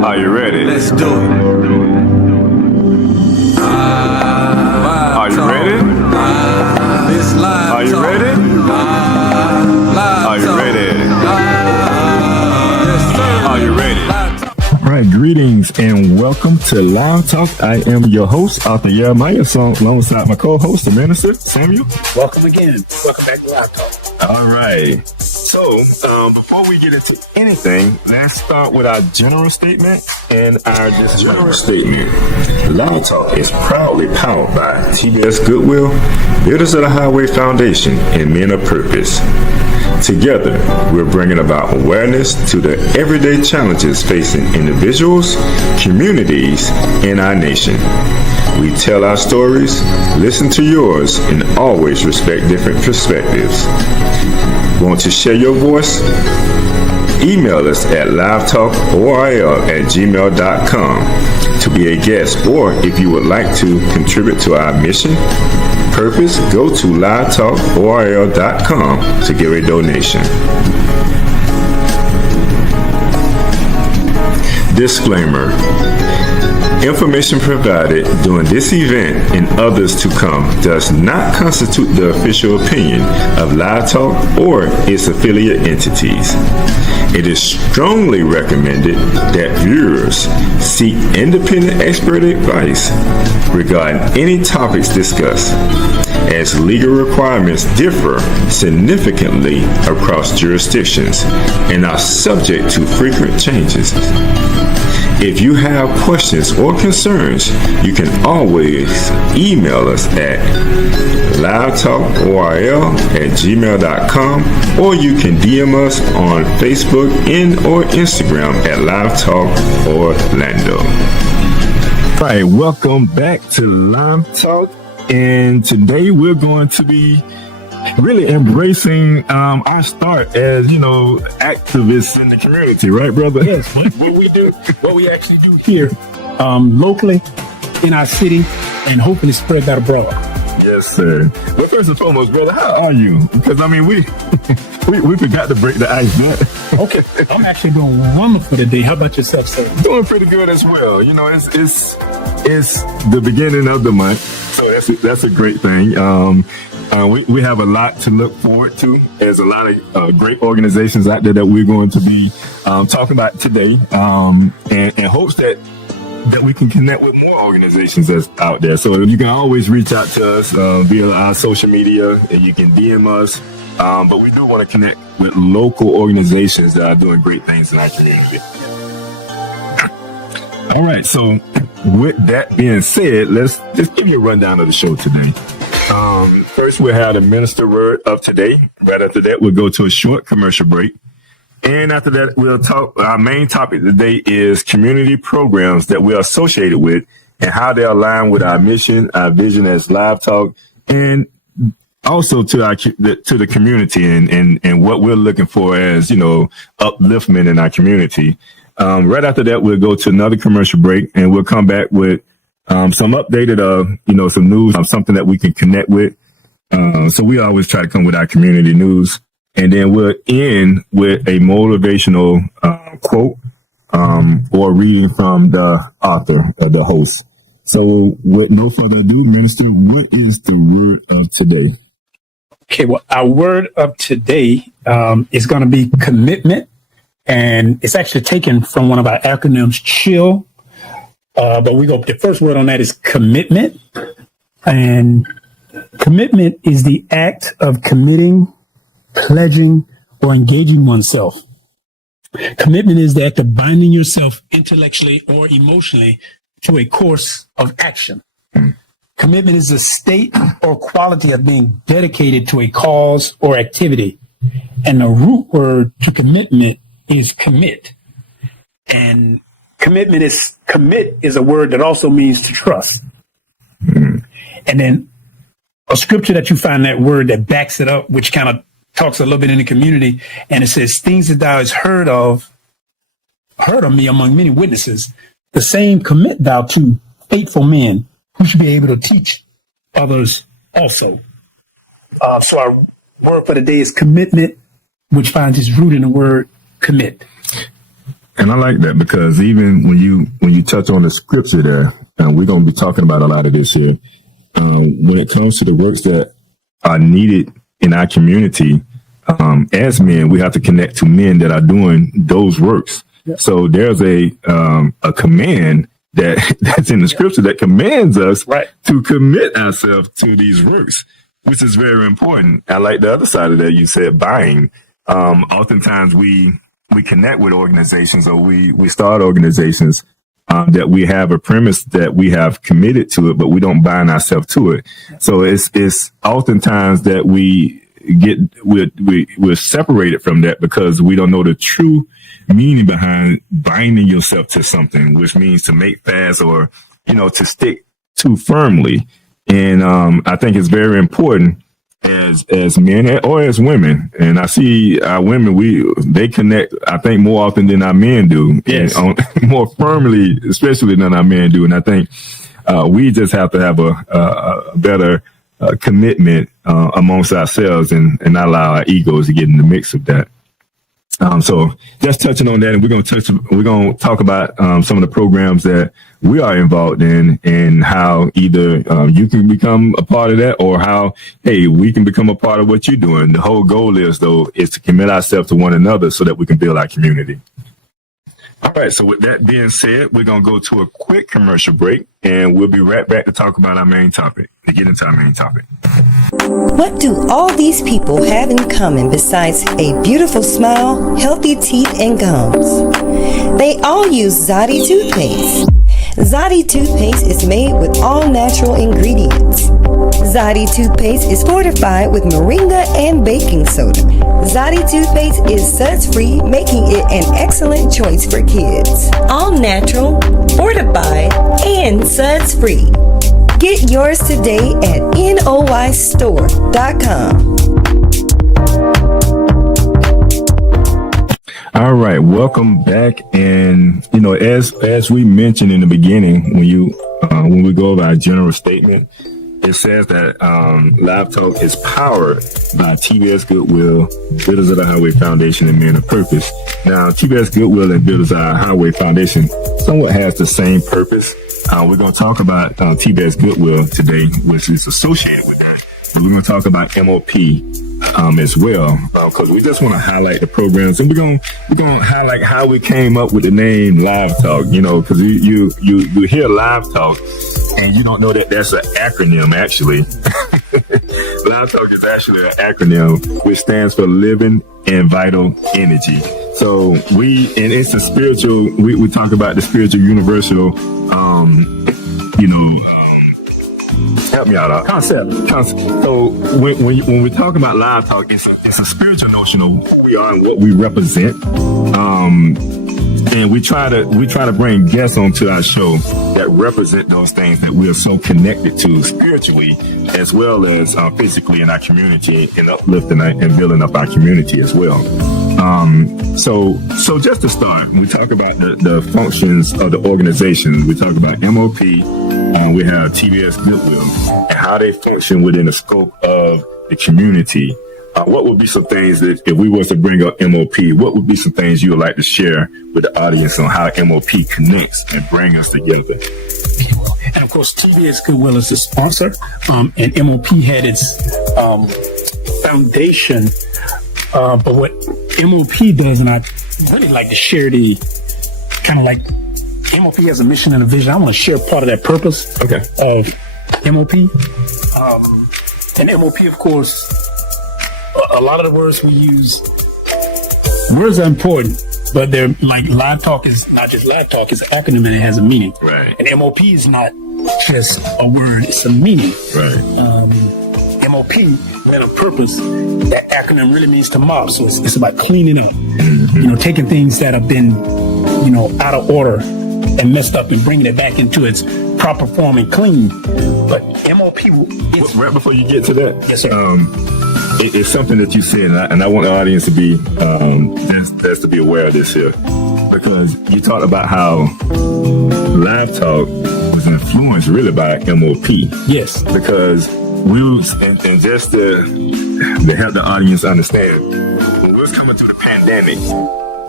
Are you ready? Let's do it. Are you ready? This live Are you talk. ready? Live Are you talk. ready? Yes, sir. Are you ready? Live talk. All right, greetings and welcome to Live Talk. I am your host, Arthur Jeremiah, alongside my co-host, the minister, Samuel. Welcome again. Welcome back to Live Talk. All right. So, before we get into anything, let's start with our general statement and our disclaimer. General statement. Live Talk is proudly powered by TBS Goodwill, Builders of the Highway Foundation, and Men of Purpose. Together, we're bringing about awareness to the everyday challenges facing individuals, communities, and our nation. We tell our stories, listen to yours, and always respect different perspectives. Want to share your voice? Email us at livetalkorl@gmail.com to be a guest, or if you would like to contribute to our mission, purpose, go to livetalkorl.com to give a donation. Disclaimer. Information provided during this event and others to come does not constitute the official opinion of Live Talk or its affiliate entities. It is strongly recommended that viewers seek independent expert advice regarding any topics discussed, as legal requirements differ significantly across jurisdictions and are subject to frequent changes. If you have questions or concerns, you can always email us at livetalkorl@gmail.com, or you can DM us on Facebook and or Instagram at Live Talk Orlando. All right, welcome back to Live Talk, and today we're going to be really embracing our start as, activists in the community, right, brother? Yes, what we do, what we actually do here, locally, in our city, and hoping to spread that abroad. Yes, sir. Well, first and foremost, brother, how are you? Because we we forgot to break the ice yet. Okay, I'm actually doing wonderful today. How about yourself, sir? Doing pretty good as well. It's the beginning of the month, so that's a great thing. We have a lot to look forward to. There's a lot of great organizations out there that we're going to be talking about today, and hopes that we can connect with more organizations that's out there. So you can always reach out to us via our social media, and you can DM us. But we do want to connect with local organizations that are doing great things in our community. All right. So with that being said, let's just give you a rundown of the show today. First, we'll have the minister word of today. Right after that, we'll go to a short commercial break. And after that, we'll talk. Our main topic today is community programs that we're associated with and how they align with our mission, our vision as Live Talk, and also to the community and what we're looking for as, upliftment in our community. Right after that, we'll go to another commercial break, and we'll come back with some updated, some news, something that we can connect with. So we always try to come with our community news, and then we'll end with a motivational quote or reading from the author, the host. So with no further ado, Minister, what is the word of today? Okay, well, our word of today is going to be commitment, and it's actually taken from one of our acronyms, CHILL. But the first word on that is commitment. And commitment is the act of committing, pledging, or engaging oneself. Commitment is the act of binding yourself intellectually or emotionally to a course of action. Commitment is a state or quality of being dedicated to a cause or activity. And the root word to commitment is commit. And commit is a word that also means to trust. And then a scripture that you find that word that backs it up, which kind of talks a little bit in the community, and it says, things that thou hast heard of me among many witnesses, the same commit thou to faithful men who should be able to teach others also. So our word for the day is commitment, which finds its root in the word commit. And I like that because even when you touch on the scripture there, we're going to be talking about a lot of this here. When it comes to the works that are needed in our community, as men, we have to connect to men that are doing those works. Yeah. So there's a command that's in the scripture that commands us to commit ourselves to these works, which is very important. I like the other side of that. You said buying. Oftentimes we connect with organizations or we start organizations that we have a premise that we have committed to it, but we don't bind ourselves to it. So it's oftentimes that we're separated from that because we don't know the true meaning behind binding yourself to something, which means to make fast or, to stick too firmly. And I think it's very important as men or as women. And I see our women, they connect, I think, more often than our men do. Yes. More firmly, especially than our men do. And I think we just have to have a better commitment amongst ourselves and not allow our egos to get in the mix of that. So just touching on that, and we're going to talk about some of the programs that we are involved in and how either you can become a part of that or how, hey, we can become a part of what you're doing. The whole goal is to commit ourselves to one another so that we can build our community. All right. So with that being said, we're going to go to a quick commercial break and we'll be right back to talk about our main topic, to get into our main topic. What do all these people have in common besides a beautiful smile, healthy teeth, and gums? They all use Zodi toothpaste. Zodi toothpaste is made with all natural ingredients. Zodi toothpaste is fortified with moringa and baking soda. Zodi toothpaste is suds-free, making it an excellent choice for kids. All natural, fortified, and suds-free. Get yours today at noistore.com. All right, welcome back. And as we mentioned in the beginning, when we go over our general statement, it says that Live Talk is powered by TBS Goodwill, Builders of the Highway Foundation, and Men of Purpose. Now, TBS Goodwill and Builders of the Highway Foundation somewhat has the same purpose. We're going to talk about TBS Goodwill today, which is associated with that. But we're going to talk about MOP as well, because we just want to highlight the programs, and we're going to highlight how we came up with the name Live Talk. Because you hear Live Talk, and you don't know that that's an acronym. Actually, Live Talk is actually an acronym which stands for Living and Vital Energy. So it's a spiritual. We talk about the spiritual universal. Help me out. Concept. So when we talk about Live Talk, it's a spiritual notion of who we are and what we represent. And we try to bring guests onto our show that represent those things that we are so connected to spiritually, as well as physically in our community, and uplifting and building up our community as well. So just to start, we talk about the functions of the organization. We talk about MOP. We have TBS Goodwill and how they function within the scope of the community. What would be some things that if we was to bring up MOP, what would be some things you would like to share with the audience on how MOP connects and bring us together? And of course, TBS Goodwill is the sponsor, and MOP had its foundation. But what MOP does, and I really like to share the kind of like MOP has a mission and a vision. I want to share part of that purpose of MOP. And MOP, of course, a lot of the words we use, words are important, but they're like Live Talk is not just Live Talk, it's an acronym and it has a meaning. Right. And MOP is not just a word, it's a meaning. Right. MOP, Men of Purpose, that acronym really means to mob. So it's about cleaning up, taking things that have been, out of order and messed up and bringing it back into its proper form and clean. But MOP is... Right before you get to that, yes, sir. It's something that you said, and I want the audience to be to be aware of this here, because you talked about how Live Talk was influenced really by MOP. Yes, because and just to help the audience understand, when we was coming through the pandemic,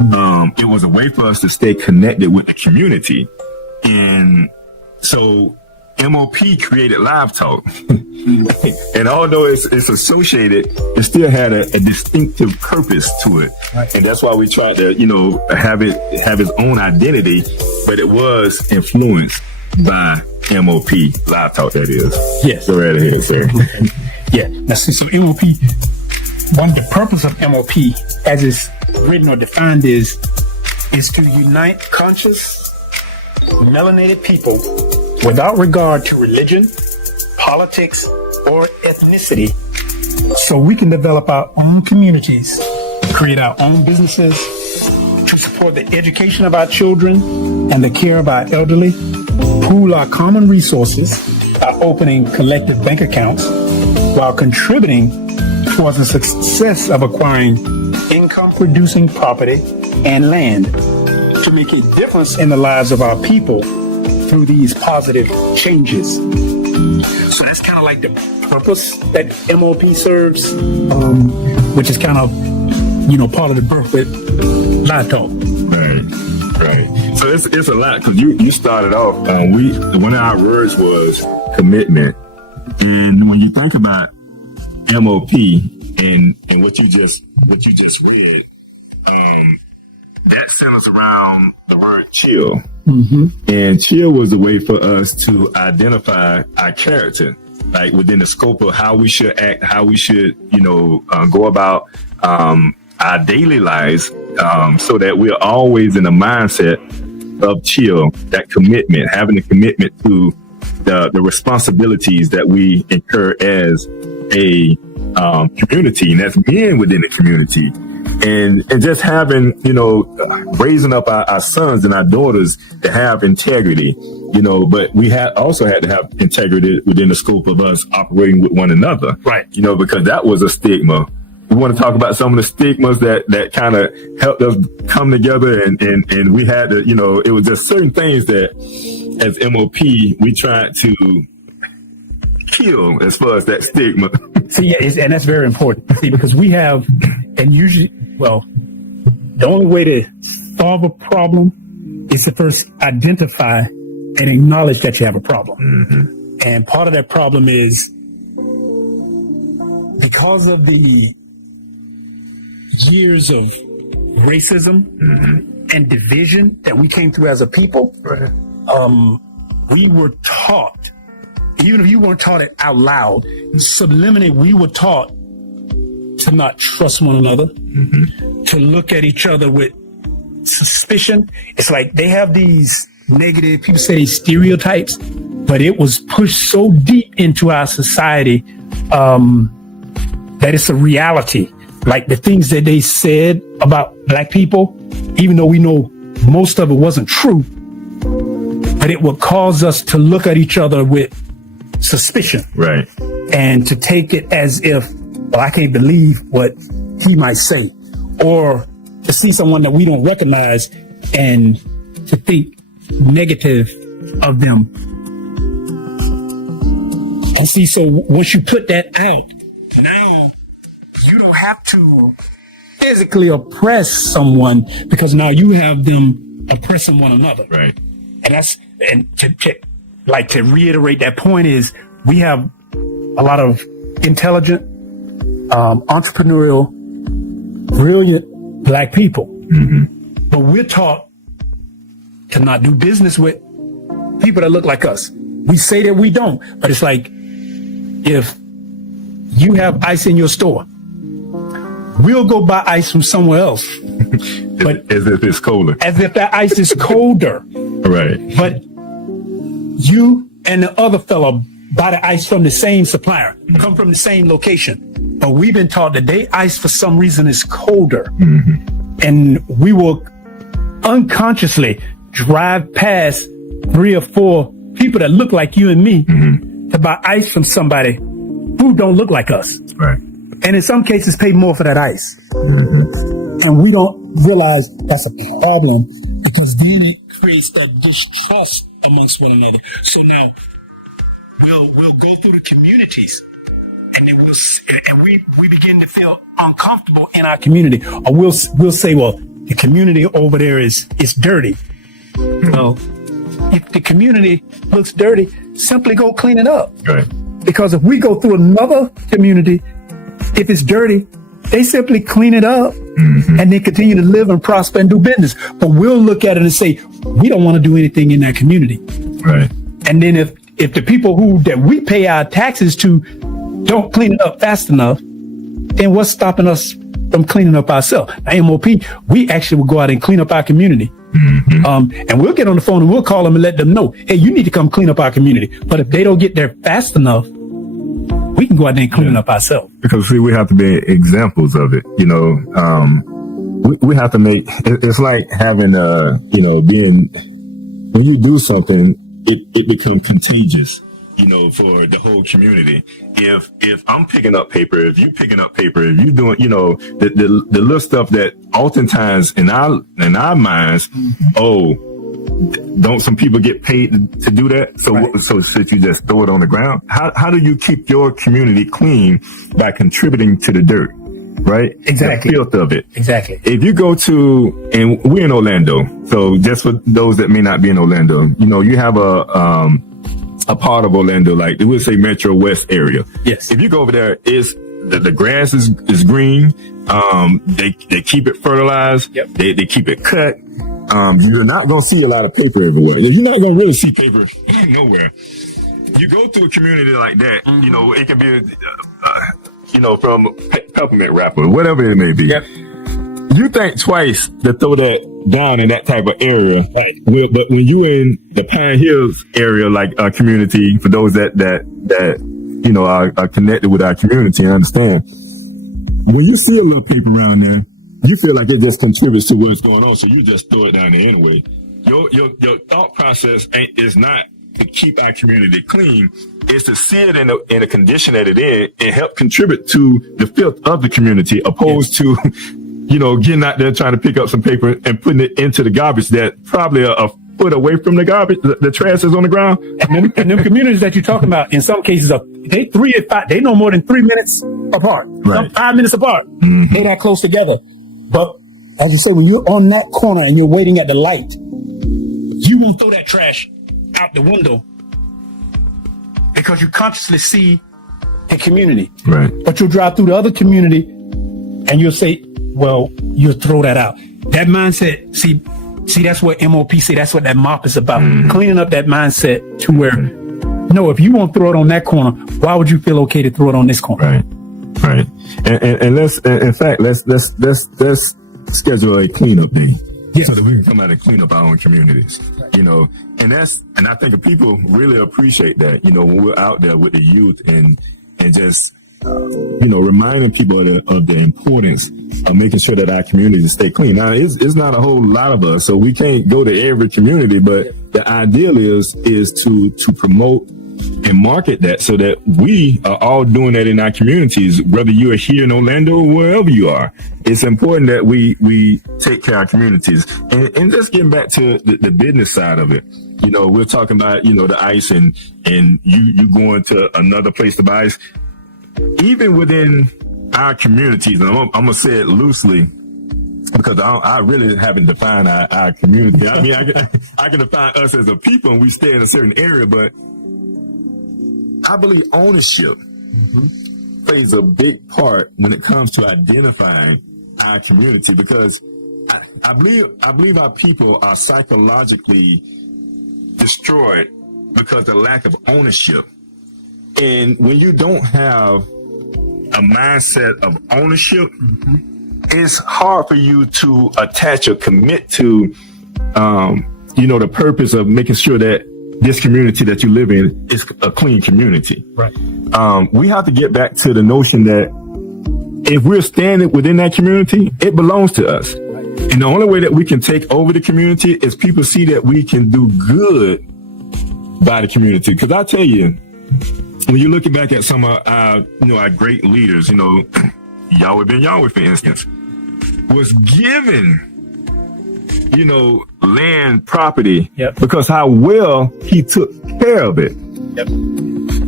It was a way for us to stay connected with the community. And so MOP created Live Talk. And although it's associated, it still had a distinctive purpose to it. Right. And that's why we tried to, have its own identity, but it was influenced by MOP, Live Talk, that is. Yes. Go right ahead, sir. Yeah. Now, so MOP, one of the purpose of MOP, as it's written or defined, is to unite conscious, melanated people without regard to religion, politics, or ethnicity, so we can develop our own communities, create our own businesses, to support the education of our children and the care of our elderly, pool our common resources by opening collective bank accounts, while contributing towards the success of acquiring income-producing property and land to make a difference in the lives of our people through these positive changes. So that's kind of like the purpose that MOP serves, which is kind of, part of the birth with Live Talk. Right. So it's a lot, because you started off, one of our words was commitment. And when you think about MOP and what you just read, that centers around the word chill. Mm-hmm. And chill was a way for us to identify our character, like within the scope of how we should act, how we should, go about our daily lives, so that we're always in the mindset of chill, that commitment, having a commitment to the responsibilities that we incur as a community, and that's being within the community. And just having, raising up our sons and our daughters to have integrity, but we also had to have integrity within the scope of us operating with one another. Right. Because that was a stigma. We want to talk about some of the stigmas that kind of helped us come together, and we had to, it was just certain things that as MOP, we tried to kill as far as that stigma. See, and that's very important. See, because we have, and usually, the only way to solve a problem is to first identify and acknowledge that you have a problem. Mm-hmm. And part of that problem is because of the years of racism and division that we came through as a people. Right. We were taught, even if you weren't taught it out loud, subliminally, we were taught to not trust one another, to look at each other with suspicion. It's like they have these negative, people say these stereotypes, but it was pushed so deep into our society that it's a reality. Like the things that they said about Black people, even though we know most of it wasn't true, but it would cause us to look at each other with suspicion. Right. And to take it as if, I can't believe what he might say, or to see someone that we don't recognize and to think negative of them. And see, so once you put that out, now you don't have to physically oppress someone, because now you have them oppressing one another. Right. And to reiterate that point is, we have a lot of intelligent, entrepreneurial, brilliant Black people, but we're taught to not do business with people that look like us. We say that we don't, but it's like, if you have ice in your store, we'll go buy ice from somewhere else. But as if it's colder. As if that ice is colder. Right. But you and the other fellow buy the ice from the same supplier, come from the same location. But we've been taught that their ice for some reason is colder. And we will unconsciously drive past 3 or 4 people that look like you and me to buy ice from somebody who don't look like us. Right. And in some cases pay more for that ice. And we don't realize that's a problem, because then it creates that distrust amongst one another. So now we'll go through the communities, and then we begin to feel uncomfortable in our community, or we'll say, well, the community over there is dirty. So if the community looks dirty, simply go clean it up. Right. Because if we go through another community, if it's dirty, they simply clean it up and they continue to live and prosper and do business. But we'll look at it and say, we don't want to do anything in that community. Right. And then if the people that we pay our taxes to don't clean it up fast enough, then what's stopping us from cleaning up ourselves? Now, MOP, we actually will go out and clean up our community. And we'll get on the phone and we'll call them and let them know, hey, you need to come clean up our community. But if they don't get there fast enough, we can go out there and clean it up ourselves. Because see, we have to be examples of it. You know, we have to make. It's like having being when you do something, it becomes contagious. You know, for the whole community. If I'm picking up paper, if you picking up paper, if you doing, you know, the little stuff that oftentimes in our minds, don't some people get paid to do that? So Right. so you just throw it on the ground. How do you keep your community clean by contributing to the dirt? Right? Exactly. The filth of it. Exactly. If you go to, and we're in Orlando, so just for those that may not be in Orlando, you know, you have a part of Orlando, like they would say Metro West area. Yes. If you go over there, the grass is green. They keep it fertilized. Yep. They keep it cut. You're not going to see a lot of paper everywhere. You're not going to really see paper nowhere. You go to a community like that, you know, it can be, from peppermint wrapper, whatever it may be. Yep. You think twice to throw that down in that type of area. Right. But when you in the Pine Hills area, like a community, for those that you know are connected with our community and understand, when you see a little paper around there, you feel like it just contributes to what's going on, so you just throw it down there anyway. Your thought process is not to keep our community clean, is to see it in the condition that it is. It helps contribute to the filth of the community, opposed to, you know, getting out there trying to pick up some paper and putting it into the garbage that probably a foot away from the garbage, the trash is on the ground. And them communities that you're talking about, in some cases, they no more than 3 minutes apart, Right. 5 minutes apart. They're that close together. But as you say, when you're on that corner and you're waiting at the light, you won't throw that trash out the window because you consciously see the community. Right. But you'll drive through the other community and you'll say, well, you'll throw that out. That mindset, see, that's what MOP say, that's what that MOP is about. Cleaning up that mindset to where, no, if you won't throw it on that corner, why would you feel okay to throw it on this corner? Right. And let's schedule a cleanup day. Yes. So that we can come out and clean up our own communities, you know, and I think people really appreciate that, you know, when we're out there with the youth and just, you know, reminding people of the importance of making sure that our communities stay clean. Now, it's not a whole lot of us, so we can't go to every community, but the ideal is to promote and market that so that we are all doing that in our communities, whether you are here in Orlando or wherever you are. It's important that we take care of our communities. And just getting back to the business side of it, you know, we're talking about, you know, the ice and you going to another place to buy ice. Even within our communities, and I'm going to say it loosely, because I really haven't defined our community. I mean, I can define us as a people and we stay in a certain area, but I believe ownership plays a big part when it comes to identifying our community, because I believe our people are psychologically destroyed because of lack of ownership. And when you don't have a mindset of ownership, it's hard for you to attach or commit to, you know, the purpose of making sure that this community that you live in is a clean community. Right. We have to get back to the notion that if we're standing within that community, it belongs to us. And the only way that we can take over the community is people see that we can do good by the community. Because I tell you, when you're looking back at some of our great leaders, you know, Yahweh Ben Yahweh, for instance, was given, you know, land, property, Yep. because how well he took care of it. Yep.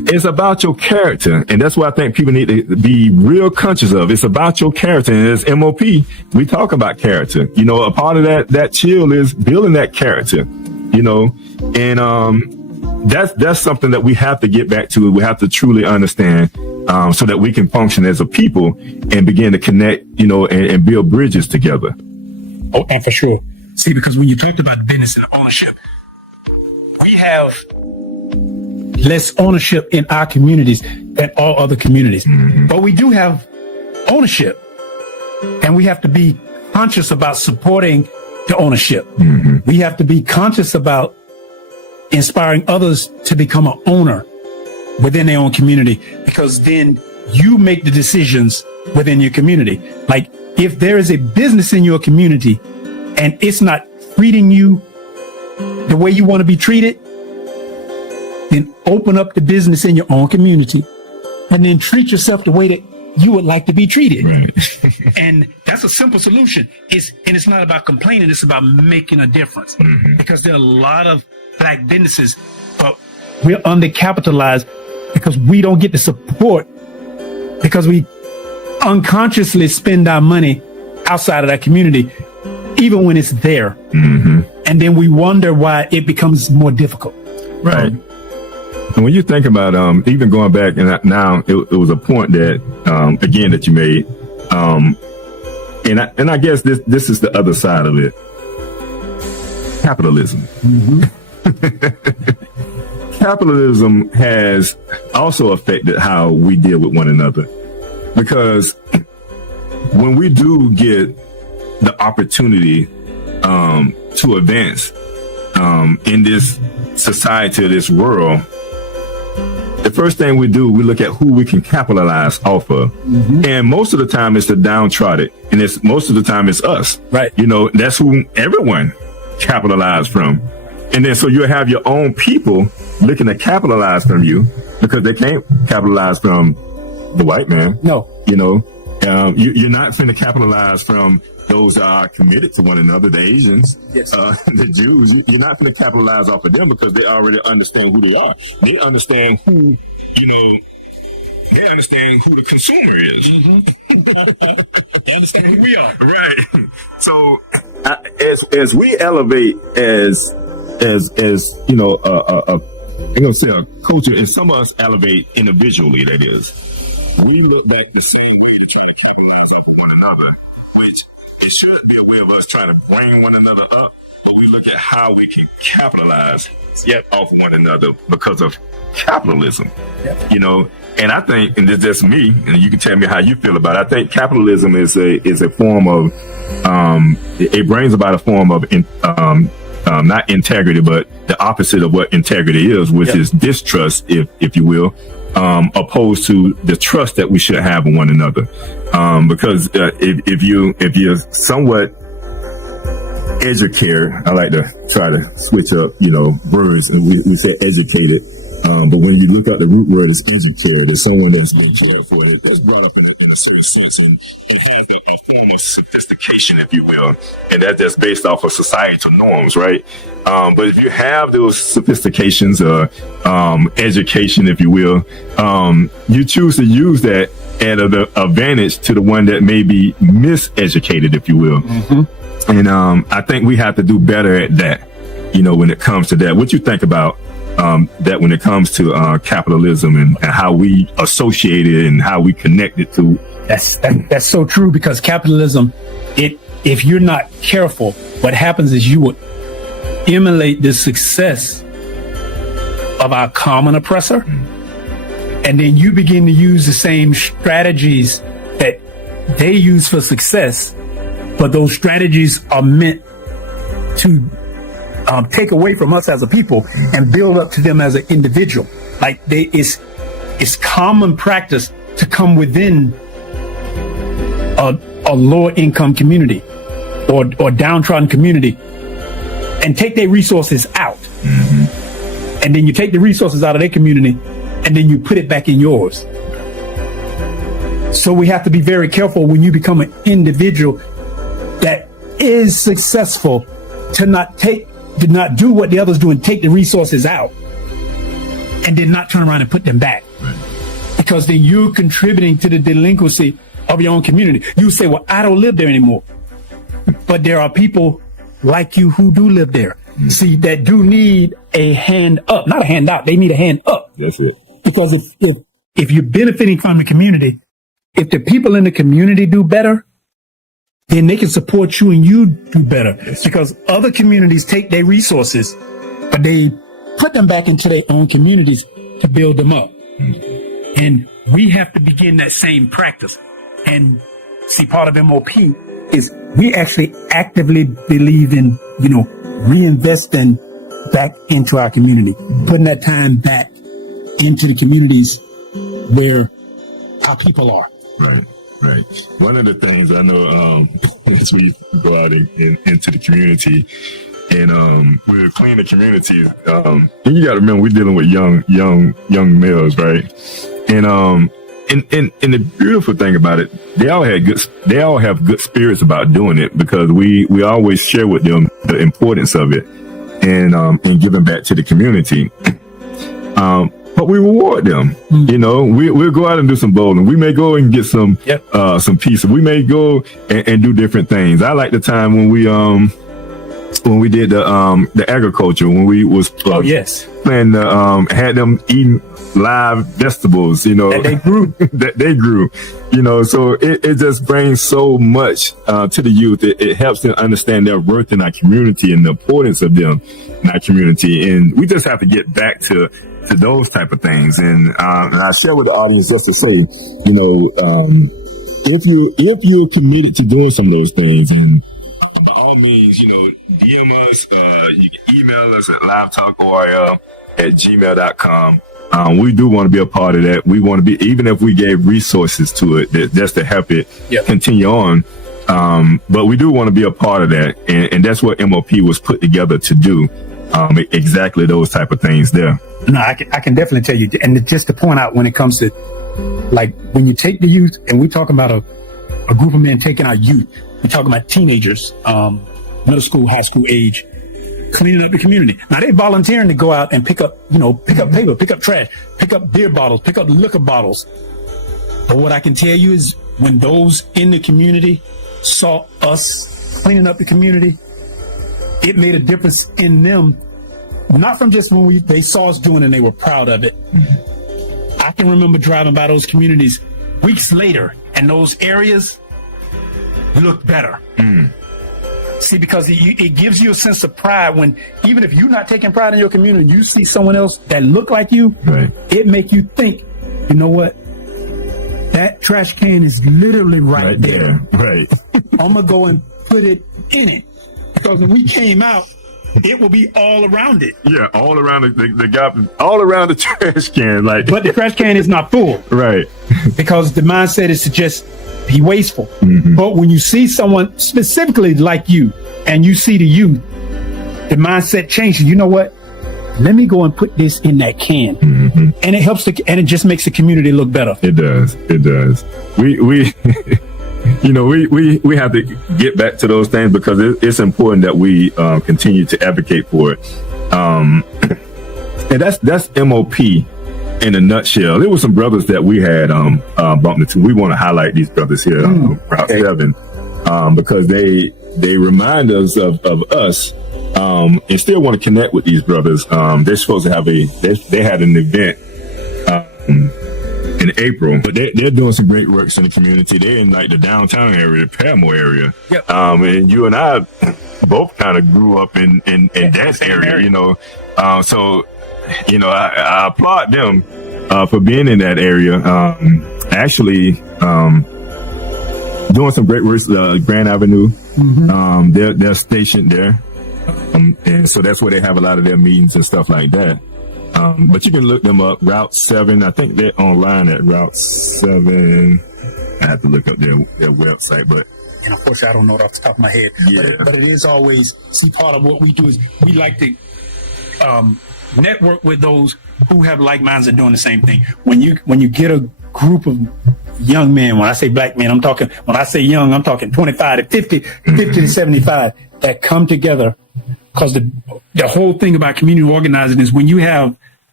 It's about your character. And that's what I think people need to be real conscious of. It's about your character. And as MOP, we talk about character. You know, a part of that chill is building that character, you know, and that's something that we have to get back to. We have to truly understand so that we can function as a people and begin to connect, you know, and build bridges together. Oh, and for sure. See, because when you talked about business and ownership, we have less ownership in our communities than all other communities. Mm-hmm. But we do have ownership, and we have to be conscious about supporting the ownership. Mm-hmm. We have to be conscious about inspiring others to become an owner within their own community, because then you make the decisions within your community. Like, if there is a business in your community and it's not treating you the way you want to be treated, then open up the business in your own community and then treat yourself the way that you would like to be treated. Right. And that's a simple solution. It's not about complaining. It's about making a difference. Mm-hmm. Because there are a lot of Black businesses, but we're undercapitalized because we don't get the support, because we unconsciously spend our money outside of that community, even when it's there. Mm-hmm. And then we wonder why it becomes more difficult. Right. And when you think about even going back, and now it was a point that again that you made, and I guess this is the other side of it. Capitalism. Mm-hmm. Capitalism has also affected how we deal with one another, because when we do get the opportunity to advance in this society, this world, the first thing we do, we look at who we can capitalize off of. Mm-hmm. And most of the time it's the downtrodden, and most of the time it's us. Right. You know, that's who everyone capitalize from. And then so you have your own people looking to capitalize from you, because they can't capitalize from the white man. No. You know, you're not finna capitalize from those that are committed to one another, the Asians, yes. The Jews. You're not going to capitalize off of them, because they already understand who they are. They understand who, you know, they understand who the consumer is. Mm-hmm. They understand who we are. Right. So as we elevate as you know, I'm going to say a culture, and some of us elevate individually, that is, we look back the same way to try to capitalize one another, which it should be a way of us trying to bring one another up, but we look at how we can capitalize off one another because of capitalism. Yep. You know, and I think, and this is just me, and you can tell me how you feel about it, I think capitalism is a form of, it brings about a form of, not integrity, but the opposite of what integrity is, which is distrust, if you will, opposed to the trust that we should have in one another. Because if you're somewhat educated, I like to try to switch up, you know, words, and we say educated. But when you look at the root word, it's educated. It's someone that's been cared for. It's brought up in a certain sense, and it has a form of sophistication, if you will, and that's based off of societal norms, right? But if you have those sophistications or education, if you will, you choose to use that at an advantage to the one that may be miseducated, if you will. Mm-hmm. And I think we have to do better at that, you know, when it comes to that. What you think about that when it comes to capitalism and how we associate it and how we connect it to? That's so true, because capitalism, if you're not careful, what happens is you will emulate the success of our common oppressor, and then you begin to use the same strategies that they use for success, but those strategies are meant to take away from us as a people and build up to them as an individual. Like it's common practice to come within a lower income community or downtrodden community and take their resources out. Mm-hmm. And then you take the resources out of their community and then you put it back in yours. So we have to be very careful when you become an individual that is successful to not do what the others do and take the resources out and then not turn around and put them back. Because then you're contributing to the delinquency of your own community. You say, well, I don't live there anymore. But there are people like you who do live there. See, that do need a hand up, not a hand out. They need a hand up. That's it. Because if you're benefiting from the community, if the people in the community do better, then they can support you and you do better. Because other communities take their resources, but they put them back into their own communities to build them up. And we have to begin that same practice. And see, part of MOP is we actually actively believe in, reinvesting back into our community, putting that time back into the communities where our people are. Right. One of the things I know as we go out into the community and we clean the community, and you got to remember we're dealing with young males, right? And the beautiful thing about it, they all have good spirits about doing it because we always share with them the importance of it and giving back to the community. But we reward them. We'll go out and do some bowling. We may go and get some pizza. We may go and do different things. I like the time when we did the agriculture, when we was playing had them eating live vegetables, that they grew. So it just brings so much to the youth. It helps them understand their worth in our community and the importance of them in our community. And we just have to get back to those type of things. And I share with the audience just to say, if you're committed to doing some of those things, and by all means, DM us, you can email us at livetalkorl@gmail.com. We do want to be a part of that. We want to be, even if we gave resources to it, just to help it continue on. But we do want to be a part of that. And that's what MOP was put together to do. Exactly those type of things there. No, I can definitely tell you. And just to point out, when it comes to, like, when you take the youth, and we talk about a group of men taking our youth, we're talking about teenagers, middle school, high school age, cleaning up the community. Now they volunteering to go out and pick up paper, pick up trash, pick up beer bottles, pick up liquor bottles. But what I can tell you is when those in the community saw us cleaning up the community, it made a difference in them. Not from just when they saw us doing it and they were proud of it. I can remember driving by those communities weeks later, and those areas look better. See, because it gives you a sense of pride when, even if you're not taking pride in your community, you see someone else that look like you, it make you think, you know what? That trash can is literally right there. Right. I'm going to go and put it in it. Because when we came out, it will be all around it. Yeah, all around the gap, all around the trash can. But the trash can is not full. Right. Because the mindset is to just be wasteful. But when you see someone specifically like you and you see the youth, the mindset changes. You know what? Let me go and put this in that can. And it helps and it just makes the community look better. It does. We we have to get back to those things because it's important that we continue to advocate for it. And that's MOP in a nutshell. There were some brothers that we had bumped into. We want to highlight these brothers here, Route 7, because they remind us of us, and still want to connect with these brothers. They're supposed to have they had an event in April, but they're doing some great works in the community. They're in like the downtown area, the Paramore area. And you and I both kind of grew up in that area, so I applaud them for being in that area. Actually, doing some great work, Grand Avenue. They're stationed there, and so that's where they have a lot of their meetings and stuff like that. But you can look them up. Route 7. I think they're online at Route 7. I have to look up their website, but. And unfortunately, I don't know it off the top of my head. But it is always, part of what we do is we like to network with those who have like minds and doing the same thing. When you get a group of young men, when I say black men, when I say young, I'm talking 25 to 50, 50 to 75 that come together. Because the whole thing about community organizing is when you have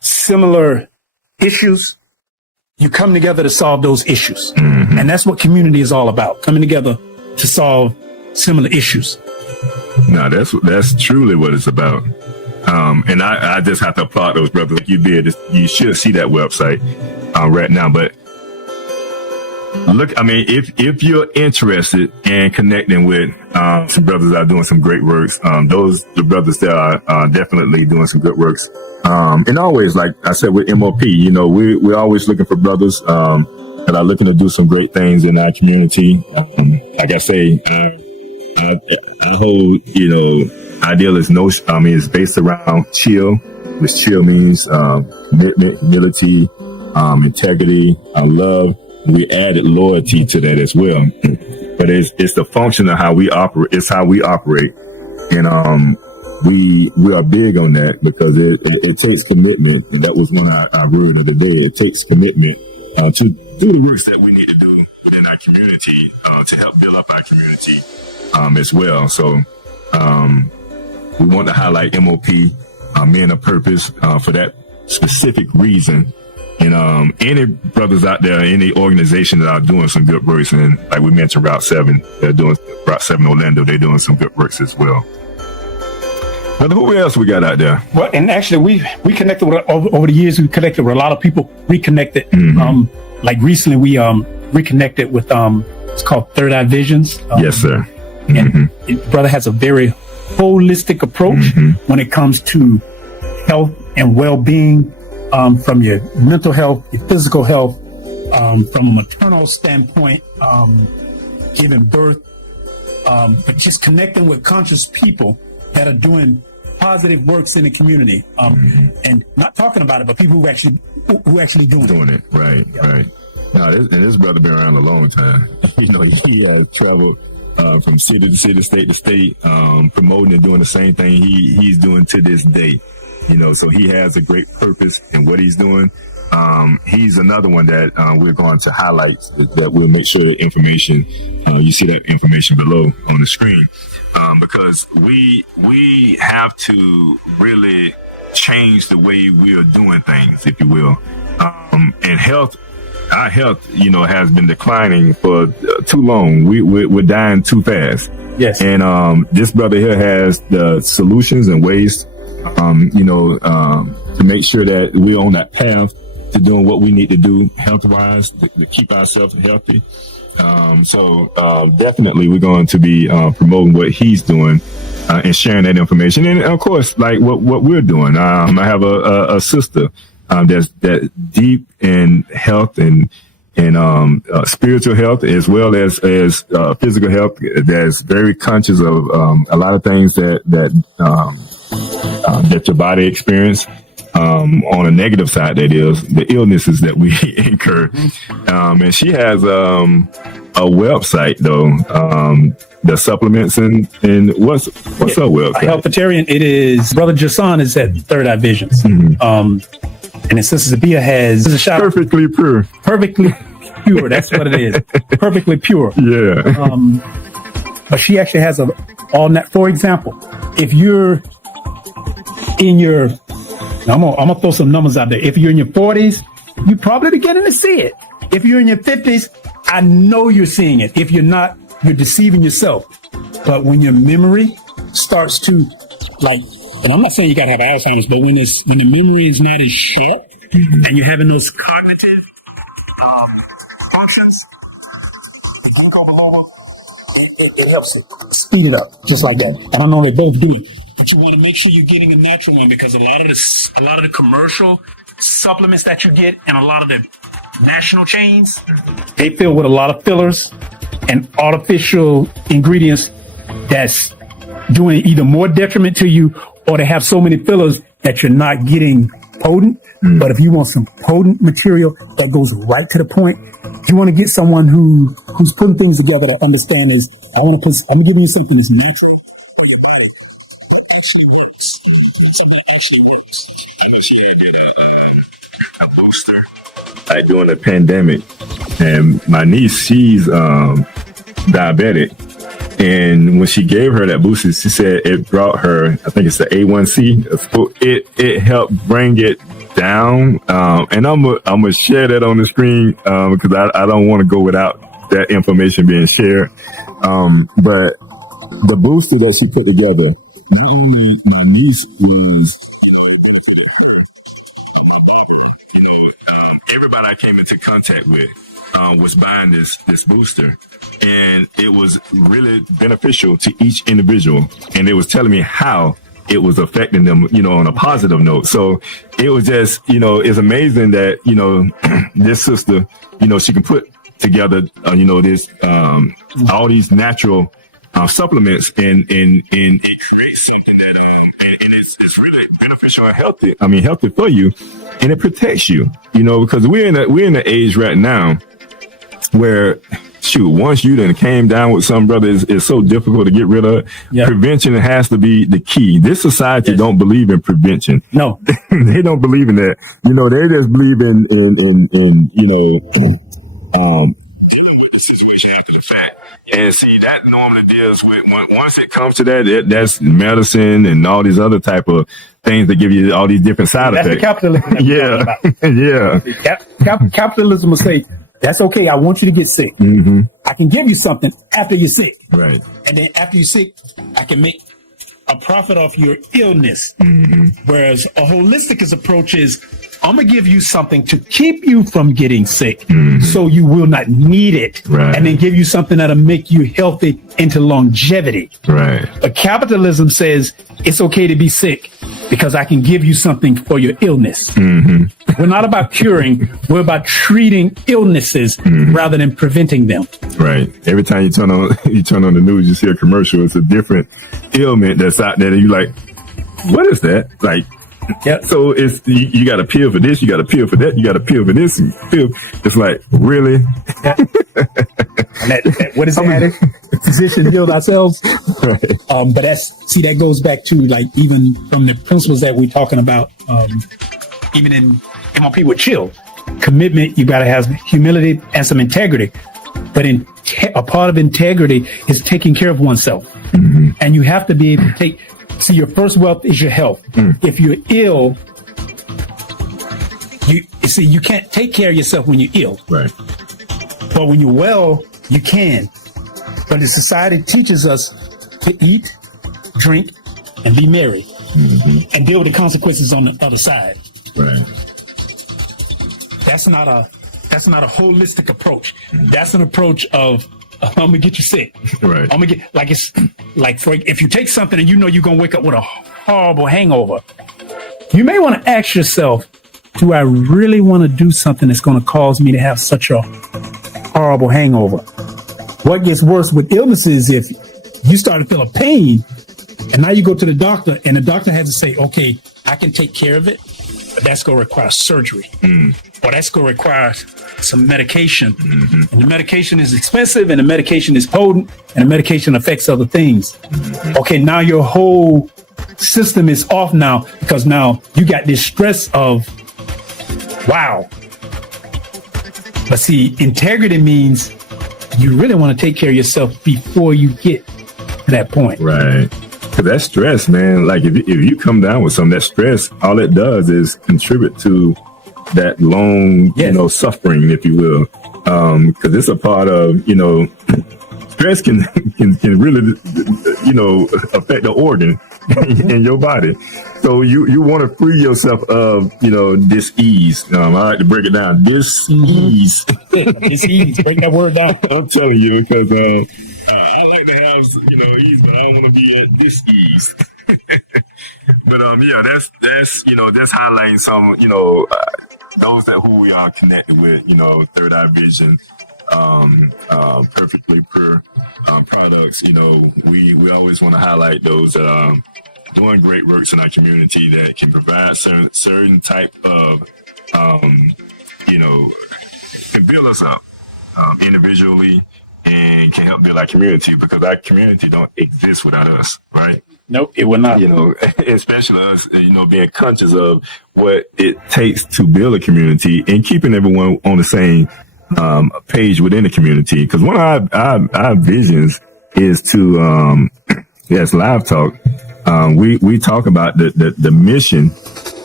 similar issues, you come together to solve those issues. And that's what community is all about, coming together to solve similar issues. No, that's truly what it's about. And I just have to applaud those brothers. Like you did, you should see that website right now. But look, I mean, if you're interested in connecting with some brothers that are doing some great works, the brothers that are definitely doing some good works. And always, like I said, with MOP, you know, we're always looking for brothers that are looking to do some great things in our community. Like I say, our whole, you know, ideal is is based around chill, which chill means commitment, humility, integrity, love. We added loyalty to that as well. But it's the function of how we operate. It's how we operate. And we are big on that because it takes commitment. And that was one of our word of the day. It takes commitment to do the works that we need to do within our community to help build up our community as well. So we want to highlight MOP, Men of Purpose, for that specific reason. And any brothers out there, any organization that are doing some good works, and like we mentioned, Route 7, they're doing Route 7 Orlando, they're doing some good works as well. But who else we got out there? Well, and actually, we connected with, over the years. We connected with a lot of people. Reconnected. Like recently, we reconnected with it's called Third Eye Visions. Yes, sir. And brother has a very holistic approach when it comes to health and well-being. From your mental health, your physical health, from a maternal standpoint, giving birth, but just connecting with conscious people that are doing positive works in the community, and not talking about it, but people who actually doing it. Right, yeah. Right. Now, and this brother been around a long time. You know, he had traveled from city to city, state to state, promoting and doing the same thing he's doing to this day. You know, so he has a great purpose in what he's doing. He's another one that we're going to highlight, that we'll make sure that information, you see that information below on the screen, because we have to really change the way we are doing things, if you will. And our health, you know, has been declining for too long. We're dying too fast. Yes. And this brother here has the solutions and ways to make sure that we're on that path to doing what we need to do health-wise to keep ourselves healthy. So definitely we're going to be promoting what he's doing and sharing that information. And of course, like what we're doing. I have a sister that's deep in health and spiritual health as well as physical health, that's very conscious of a lot of things that your body experience. On a negative side, that is the illnesses that we incur. And she has a website though, the supplements and what's her website? Healthitarian. It is Brother Jason is at Third Eye Visions. And his sister Zabia has a shop. Perfectly pure. Perfectly pure. That's what it is. Perfectly pure. Yeah. But she actually has for example, if you're in your, I'm gonna throw some numbers out there. If you're in your 40s, you're probably beginning to see it. If you're in your 50s, I know you're seeing it. If you're not, you're deceiving yourself. But when your memory starts to, like, and I'm not saying you gotta have Alzheimer's, but when the memory is not as sharp and you're having those cognitive functions, it can go below. It helps it speed it up, just like that. And I know they both do it. But you want to make sure you're getting a natural one, because a lot of the commercial supplements that you get and a lot of the national chains, they fill with a lot of fillers and artificial ingredients that's doing either more detriment to you, or they have so many fillers that you're not getting potent. But if you want some potent material that goes right to the point, you want to get someone who's putting things together to understand is, I'm giving you something that's natural. Actually works. I know she had a booster like during the pandemic, and my niece, she's diabetic, and when she gave her that booster, she said it brought her, I think it's the A1C, it helped bring it down, and I'm gonna share that on the screen because I don't want to go without that information being shared. But the booster that she put together, not only my niece was, it benefited her. Everybody I came into contact with was buying this booster, and it was really beneficial to each individual. And it was telling me how it was affecting them, on a positive note. So it was just, it's amazing that, this sister, she can put together, this, all these natural supplements and it creates something that, and it's really beneficial and healthy. I mean, healthy for you, and it protects you, because we're in the age right now where, once you then came down with some, brother, it's so difficult to get rid of. Yep. Prevention has to be the key. This society don't believe in prevention. No, they don't believe in that. They just believe in dealing with the situation after the fact. And see, that normally deals with, once it comes to that, that's medicine and all these other type of things that give you all these different side effects. That's the capitalism. Yeah. Capitalism will say, that's okay. I want you to get sick. Mm-hmm. I can give you something after you're sick. Right. And then after you're sick, I can make a profit off your illness. Mm-hmm. Whereas a holistic approach is, I'm going to give you something to keep you from getting sick, so you will not need it. Right. And then give you something that'll make you healthy into longevity. Right. But capitalism says it's okay to be sick because I can give you something for your illness. Mm-hmm. We're not about curing. We're about treating illnesses rather than preventing them. Right. Every time you turn on the news, you see a commercial. It's a different ailment that's out there. And you're like, what is that? Like, Yep. So it's you got a pill for this, you got a pill for that, you got a pill for this pill. It's like, really? Yeah. What is that? Physician healed ourselves. Right. But that goes back to, like, even from the principles that we're talking about, even in MLP with chill, commitment, you got to have humility and some integrity. But a part of integrity is taking care of oneself. Mm-hmm. And you have to be able to see, your first wealth is your health. If you're ill, you can't take care of yourself when you're ill. Right. But when you're well, you can. But the society teaches us to eat, drink, and be merry, and deal with the consequences on the other side. Right. That's not a holistic approach. That's an approach of, I'm gonna get you sick. Right. I'm gonna get if you take something and you're gonna wake up with a horrible hangover, you may want to ask yourself, do I really want to do something that's going to cause me to have such a horrible hangover? What gets worse with illnesses, if you start to feel a pain and now you go to the doctor and the doctor has to say, okay, I can take care of it, but that's going to require surgery. Or that's going to require some medication. And the medication is expensive, and the medication is potent, and the medication affects other things. Okay, now your whole system is off now, because now you got this stress of, wow. But see, integrity means you really want to take care of yourself before you get to that point. Right. Because that stress, man, like if you come down with some of that stress, all it does is contribute to that long, suffering, if you will. Because it's a part of, stress can really, affect the organ in your body. So you want to free yourself of, dis-ease. I like to break it down. Dis-ease. Dis-ease. Break that word down. I'm telling you, because I like to have, ease, but I don't want to be at dis-ease. But that's highlighting some, those who we are connected with, Third Eye Vision, Perfectly Pure products. We always want to highlight those that are doing great works in our community that can provide certain type of, can build us up individually and can help build our community, because our community don't exist without us, right? Nope, it will not. Especially us, being conscious of what it takes to build a community and keeping everyone on the same page within the community. Because one of our visions is to, Live Talk. We talk about the mission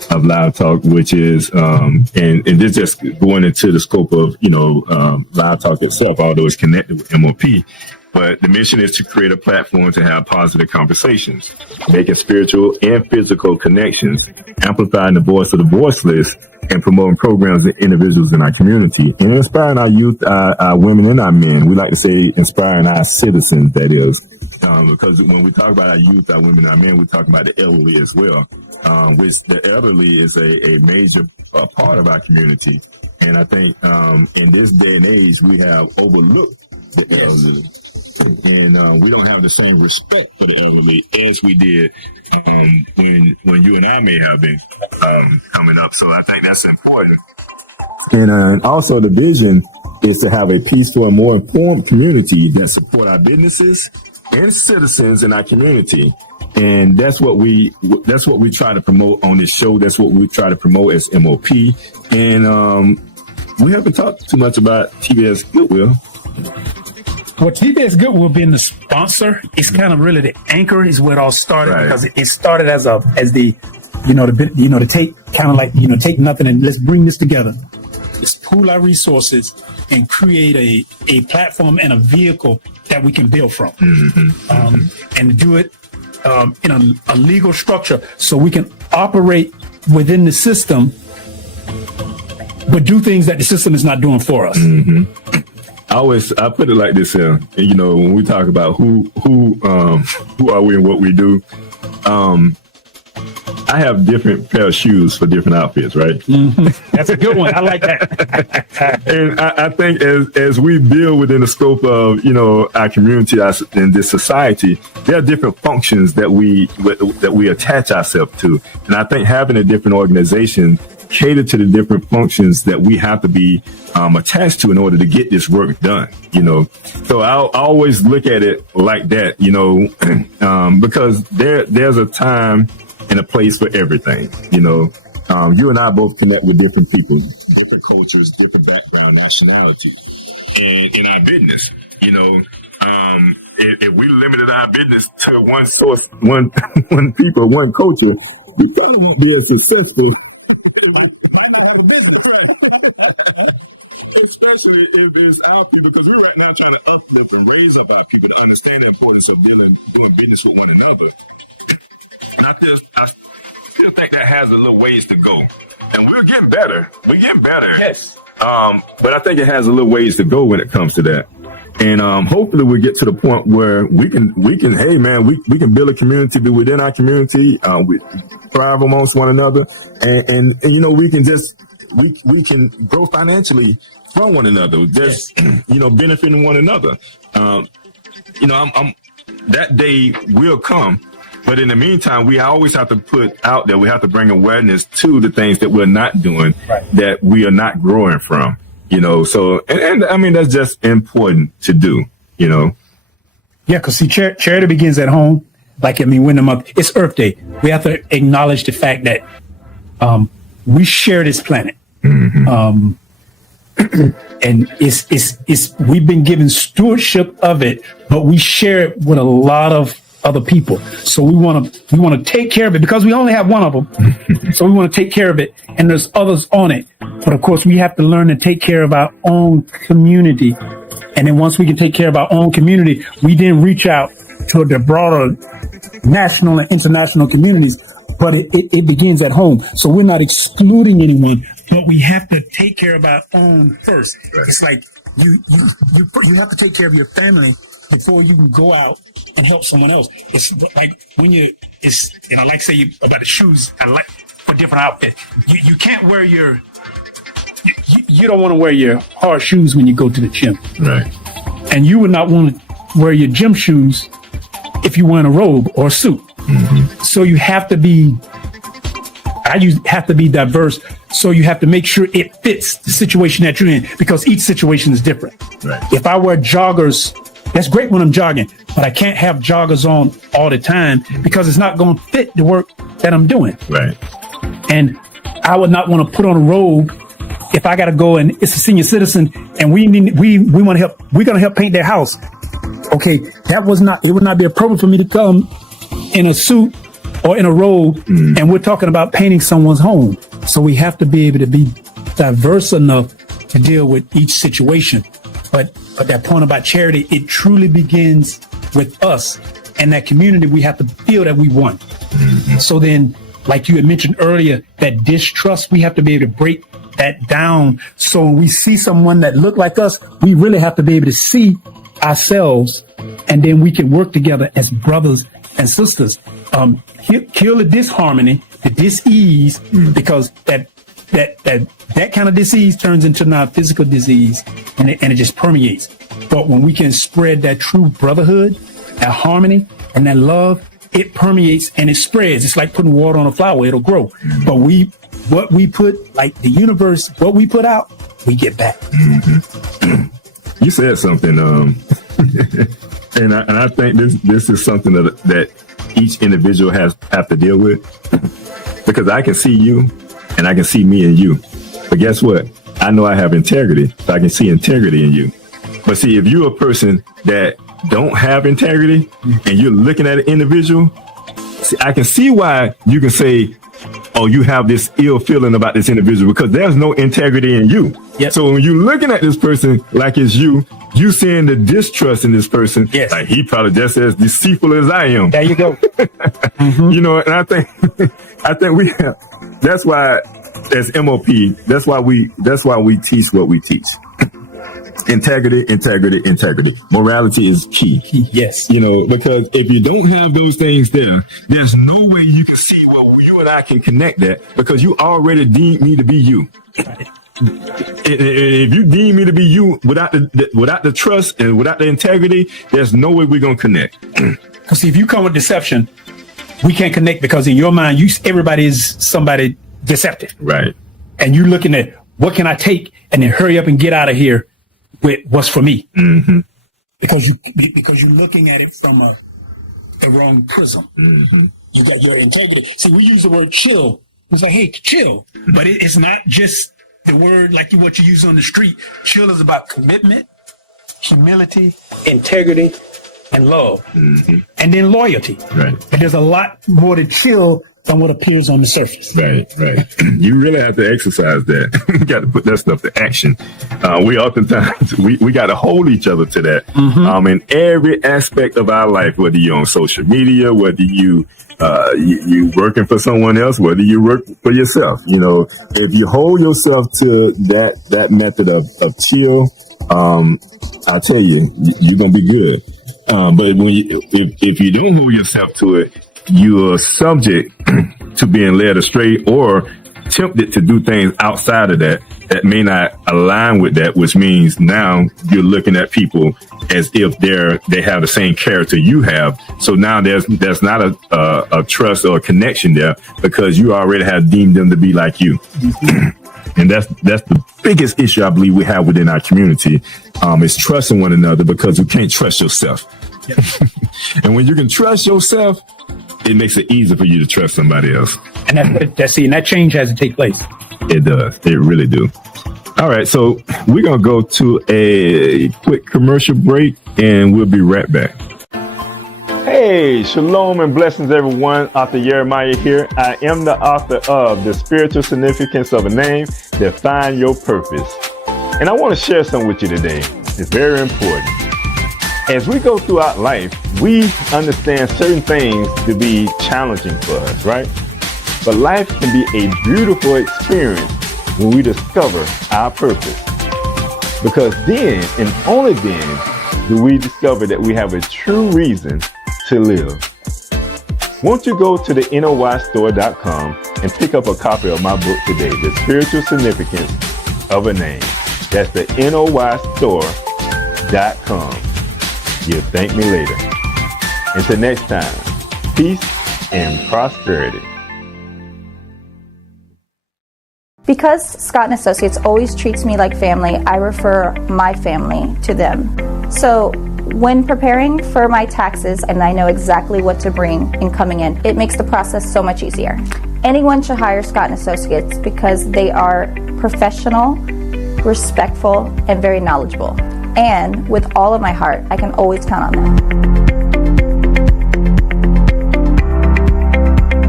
of Live Talk, which is, and this just going into the scope of, Live Talk itself, although it's connected with MOP. But the mission is to create a platform to have positive conversations, making spiritual and physical connections, amplifying the voice of the voiceless, and promoting programs and individuals in our community, and inspiring our youth, our women and our men. We like to say inspiring our citizens, that is, because when we talk about our youth, our women, our men, we talk about the elderly as well, which the elderly is a major part of our community. And I think in this day and age, we have overlooked the elderly. And we don't have the same respect for the elderly as we did when you and I may have been coming up. So I think that's important. And also the vision is to have a peaceful and more informed community that support our businesses and citizens in our community. And that's what we try to promote on this show. That's what we try to promote as MOP. And we haven't talked too much about TBS Goodwill. Well, TBS Goodwill being the sponsor, it's kind of really the anchor is where it all started, right? Because it started as the to take kind of like, take nothing and let's bring this together. Let's pool our resources and create a platform and a vehicle that we can build from, and do it in a legal structure so we can operate within the system, but do things that the system is not doing for us. I put it like this here, when we talk about who are we and what we do, I have different pair of shoes for different outfits, right? That's a good one. I like that. And I think as we build within the scope of, our community and this society, there are different functions that we attach ourselves to. And I think having a different organization cater to the different functions that we have to be attached to in order to get this work done, So I'll always look at it like that, because there's a time and a place for everything, You and I both connect with different people, different cultures, different background, nationality, and in our business, if we limited our business to one source, one people, one culture, we probably won't be as successful. Especially if it's our people, because we're right now trying to uplift and raise up our people to understand the importance of doing business with one another. And I still think that has a little ways to go, and we're getting better. We're getting better. Yes. But I think it has a little ways to go when it comes to that. And hopefully we get to the point where we can, hey man, we can build a community within our community. We thrive amongst one another, and we can we can grow financially from one another, just benefiting one another. That day will come. But in the meantime, we always have to put out there, we have to bring awareness to the things that we're not doing, that we are not growing from, So, and I mean, that's just important to do, Yeah, because see, charity begins at home. When the month, it's Earth Day. We have to acknowledge the fact that we share this planet. And it's we've been given stewardship of it, but we share it with a lot of other people. So we want to take care of it because we only have one of them. So we want to take care of it, and there's others on it. But of course, we have to learn to take care of our own community. And then once we can take care of our own community, we then reach out to the broader national and international communities. But it begins at home. So we're not excluding anyone, but we have to take care of our own first. Right. It's like you have to take care of your family before you can go out and help someone else. It's like when like say you about the shoes, I like for different outfit. You can't wear you don't want to wear your hard shoes when you go to the gym. Right. And you would not want to wear your gym shoes if you're wearing a robe or a suit. So you have to be diverse. So you have to make sure it fits the situation that you're in, because each situation is different. Right. If I wear joggers, that's great when I'm jogging, but I can't have joggers on all the time because it's not going to fit the work that I'm doing. Right. And I would not want to put on a robe if I got to go and it's a senior citizen and we want to help. We're going to help paint their house. Okay, it would not be appropriate for me to come in a suit or in a road, and we're talking about painting someone's home. So we have to be able to be diverse enough to deal with each situation. But that point about charity, it truly begins with us and that community. We have to feel that we won. So then, like you had mentioned earlier, that distrust, we have to be able to break that down. So when we see someone that look like us, we really have to be able to see ourselves, and then we can work together as brothers and sisters. Kill the disharmony, the dis-ease, because that kind of disease turns into now physical disease, and it just permeates. But when we can spread that true brotherhood, that harmony, and that love, it permeates and it spreads. It's like putting water on a flower; it'll grow. But what we put, like the universe, what we put out, we get back. You said something, and I think this is something that each individual have to deal with, because I can see you and I can see me in you. But guess what? I know I have integrity, so I can see integrity in you. But see, if you're a person that don't have integrity and you're looking at an individual, see, I can see why you can say, oh, you have this ill feeling about this individual, because there's no integrity in you. Yep. So when you're looking at this person like it's you seeing the distrust in this person. Yes. Like he probably just as deceitful as I am. There you go. You know, and I think we have, that's why as MOP, that's why we teach what we teach. Integrity. Morality is key. Yes. You know, because if you don't have those things there, there's no way you can see, well, you and I can connect that, because you already deemed me to be you. Right. If you deem me to be you without the trust and without the integrity, there's no way we're going to connect. Because if you come with deception, we can't connect, because in your mind, everybody is somebody deceptive. Right. And you're looking at, what can I take? And then hurry up and get out of here with what's for me. Mm-hmm. Because you're looking at it from the wrong prism. Mm-hmm. You got your integrity. See, we use the word chill. It's like, hey, chill. But it's not just the word like what you use on the street. Chill is about commitment, humility, integrity, and love. Mm-hmm. And then loyalty. Right. And there's a lot more to chill than what appears on the surface. Right. You really have to exercise that. You got to put that stuff to action. We oftentimes, we got to hold each other to that. Mm-hmm. In every aspect of our life, whether you're on social media, whether you working for someone else, whether you work for yourself, you know, if you hold yourself to that method of chill, I tell you, you're going to be good. But if you don't hold yourself to it, you are subject to being led astray or tempted to do things outside of that may not align with that, which means now you're looking at people as if they have the same character you have. So now there's not a trust or a connection there, because you already have deemed them to be like you. And that's the biggest issue I believe we have within our community, is trusting one another, because you can't trust yourself. Yep. And when you can trust yourself, it makes it easier for you to trust somebody else. And that change has to take place. It does. It really do. All right. So we're going to go to a quick commercial break, and we'll be right back. Hey, shalom and blessings, everyone. Author Jeremiah here. I am the author of The Spiritual Significance of a Name, Define Your Purpose. And I want to share something with you today. It's very important. As we go throughout life, we understand certain things to be challenging for us, right? But life can be a beautiful experience when we discover our purpose. Because then, and only then, do we discover that we have a true reason to live. Won't you go to the NOYstore.com and pick up a copy of my book today, The Spiritual Significance of a Name. That's the NOYstore.com. You'll thank me later. Until next time, peace and prosperity. Because Scott & Associates always treats me like family, I refer my family to them. So when preparing for my taxes, and I know exactly what to bring in coming in, it makes the process so much easier. Anyone should hire Scott & Associates because they are professional, respectful, and very knowledgeable. And with all of my heart, I can always count on them.